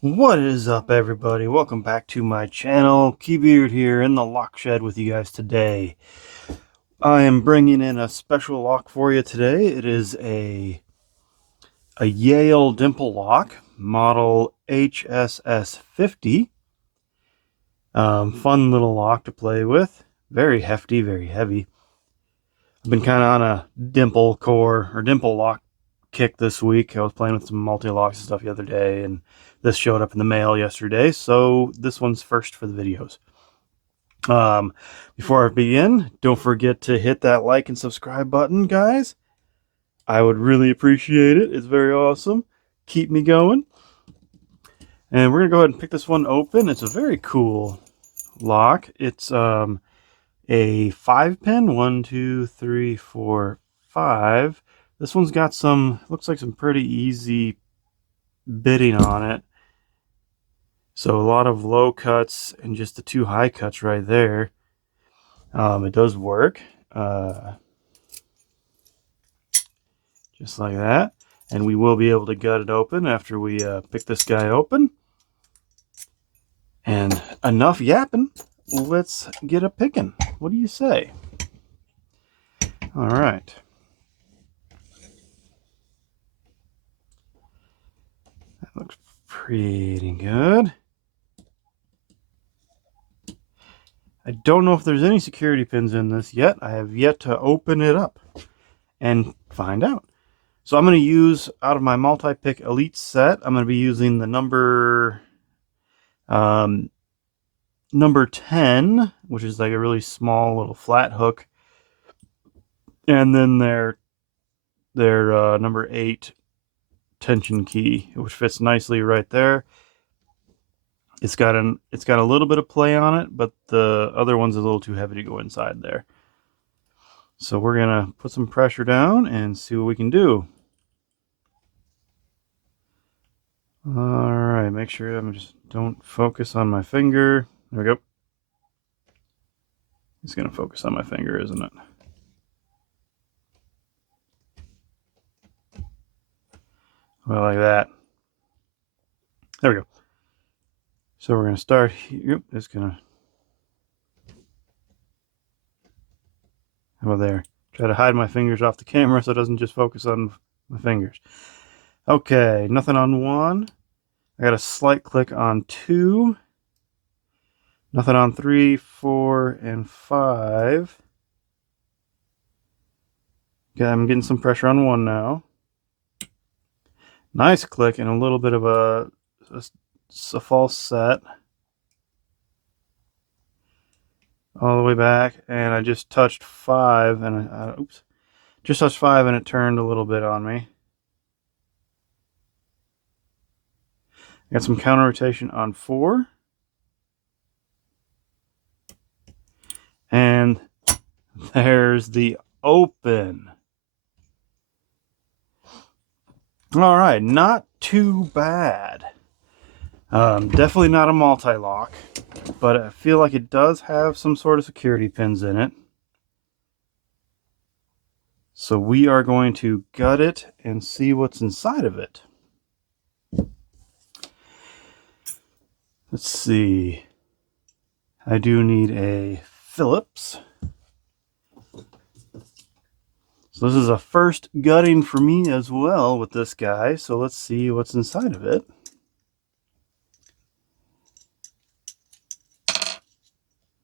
What is up, everybody? Welcome back to my channel. Keybeard here in the lock shed with you guys today. I am bringing in a special lock for you today. It is a Yale dimple lock, model HSS50. Fun little lock to play with. Very hefty, very heavy. I've been kind of on a dimple core or dimple lock kick this week. I was playing with some multi-locks and stuff the other day, and this showed up in the mail yesterday, so this one's first for the videos. Um, Before I begin, don't forget to hit that like and subscribe button, guys. I would really appreciate it. It's very awesome. Keep me going. And we're gonna go ahead and pick this one open. It's a very cool lock. It's a 5-pin, 1, 2, 3, 4, 5. This one's got some, looks like some pretty easy bitting on it. So a lot of low cuts and just the 2 high cuts right there. It does work. Just like that. And we will be able to gut it open after we pick this guy open. And enough yapping. Let's get a picking. What do you say? All right. That looks pretty good. I don't know if there's any security pins in this yet. I have yet to open it up and find out. So I'm going to use, out of my multi-pick elite set, I'm going to be using the number 10, which is like a really small little flat hook, and then their number 8 tension key, which fits nicely right there. It's got a little bit of play on it, but the other one's a little too heavy to go inside there. So we're gonna put some pressure down and see what we can do. All right, make sure I'm just don't focus on my finger. There we go. It's gonna focus on my finger, isn't it? Well, like that. There we go. So we're gonna start here. Yep, it's gonna. How about there? Try to hide my fingers off the camera so it doesn't just focus on my fingers. Okay, nothing on 1. I got a slight click on 2. Nothing on 3, 4, and 5. Okay, I'm getting some pressure on 1 now. Nice click and a little bit of a false set. All the way back, and I just touched 5, and oops, just touched 5, and it turned a little bit on me. Got some counter rotation on 4, and there's the open. All right, not too bad. Definitely not a multi-lock, but I feel like it does have some sort of security pins in it. So we are going to gut it and see what's inside of it. Let's see. I do need a Phillips. So this is a first gutting for me as well with this guy. So let's see what's inside of it.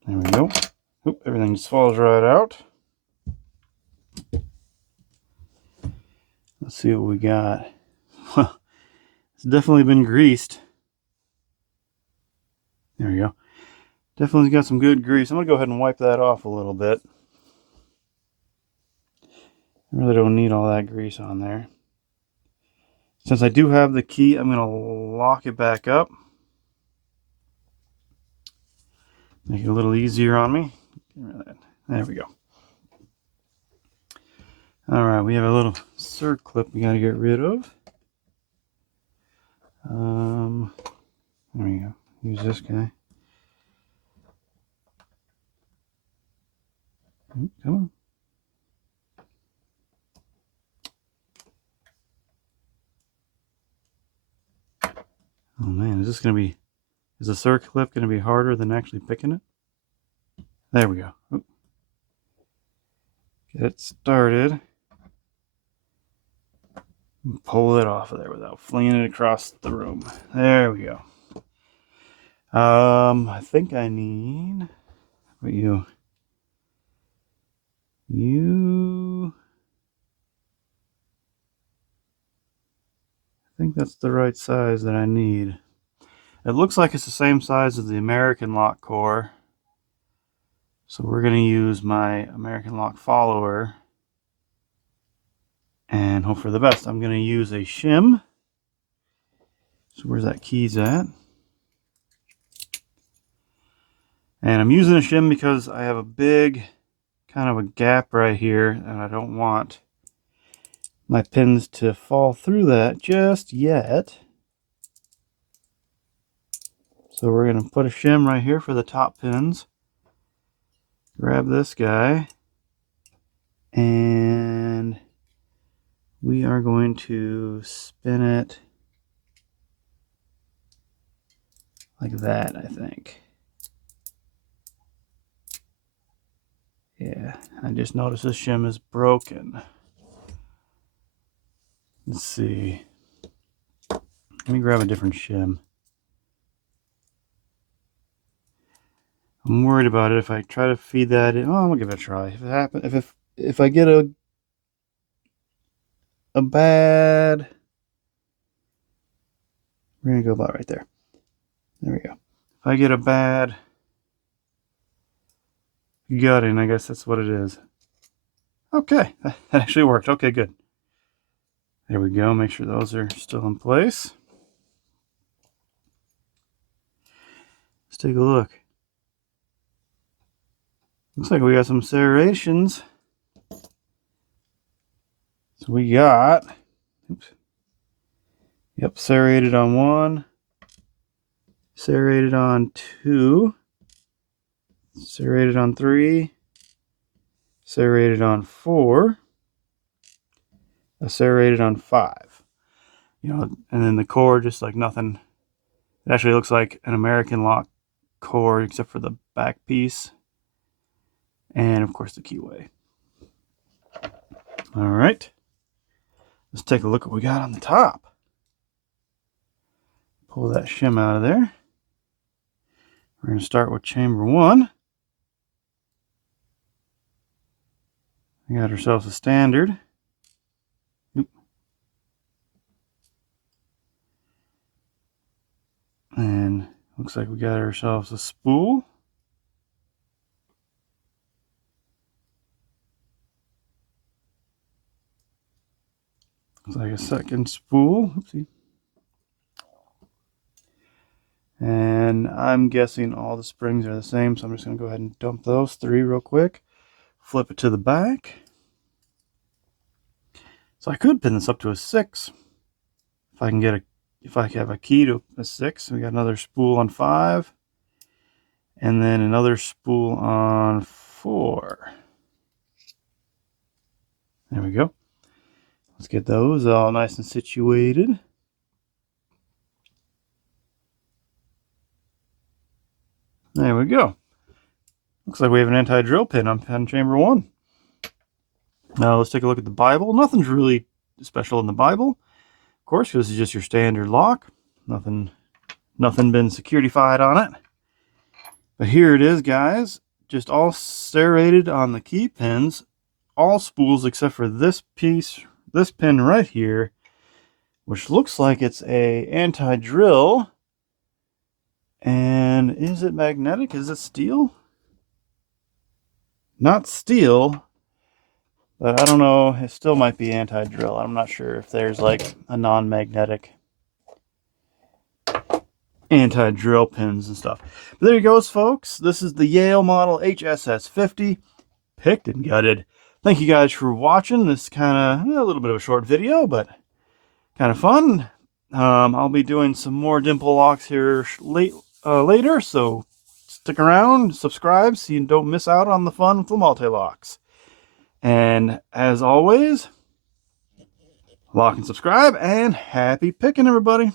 There we go. Oop, everything just falls right out. Let's see what we got. Well, it's definitely been greased. There we go. Definitely got some good grease. I'm going to go ahead and wipe that off a little bit. I really don't need all that grease on there. Since I do have the key, I'm going to lock it back up. Make it a little easier on me. There we go. All right, we have a little circ clip we got to get rid of. There we go. Use this guy. Come on. Oh man, is the circlip going to be harder than actually picking it? There we go. Oop. Get it started. Pull it off of there without flinging it across the room. There we go. I think I need what you I think that's the right size that I need. It looks like it's the same size as the American lock core. So we're going to use my American lock follower and hope for the best. I'm going to use a shim. So where's that keys at? And I'm using a shim because I have a big kind of a gap right here and I don't want my pins to fall through that just yet. So we're going to put a shim right here for the top pins. Grab this guy and we are going to spin it like that, I think. Yeah, I just noticed this shim is broken. Let's see. Let me grab a different shim. I'm worried about it if I try to feed that in. Oh, I'm gonna give it a try. If it happens, if I get a bad, we're gonna go about right there. There we go. If I get a bad gutting, I guess that's what it is. Okay, that actually worked. Okay, good. There we go. Make sure those are still in place. Let's take a look. Looks like we got some serrations. So we got, oops, yep, serrated on 1, serrated on 2, serrated on 3, serrated on 4, serrated on 5. You know, and then the core just like nothing. It actually looks like an American lock core except for the back piece. And of course the keyway. All right. Let's take a look at what we got on the top. Pull that shim out of there. We're going to start with chamber 1. We got ourselves a standard. Oop. And looks like we got ourselves a spool. Looks like a second spool. Oopsie. And I'm guessing all the springs are the same, so I'm just going to go ahead and dump those 3 real quick. Flip it to the back. So I could pin this up to a 6 if I can get if I have a key to a 6. We got another spool on 5, and then another spool on 4. There we go. Let's get those all nice and situated. There we go. Looks like we have an anti-drill pin on pen chamber 1. Now let's take a look at the Bible. Nothing's really special in the Bible, of course, because this is just your standard lock. Nothing been security-fied on it. But here it is, guys. Just all serrated on the key pins. All spools except for this piece, this pin right here, which looks like it's a anti-drill. And is it magnetic? Is it steel? Not steel, but I don't know. It still might be anti-drill. I'm not sure if there's like a non-magnetic anti-drill pins and stuff. But there you go, folks. This is the Yale model HSS50, picked and gutted. Thank you guys for watching. This kind of a little bit of a short video, but kind of fun. I'll be doing some more dimple locks here later, so stick around, subscribe so you don't miss out on the fun with the multi-locks. And as always, lock and subscribe, and happy picking, everybody.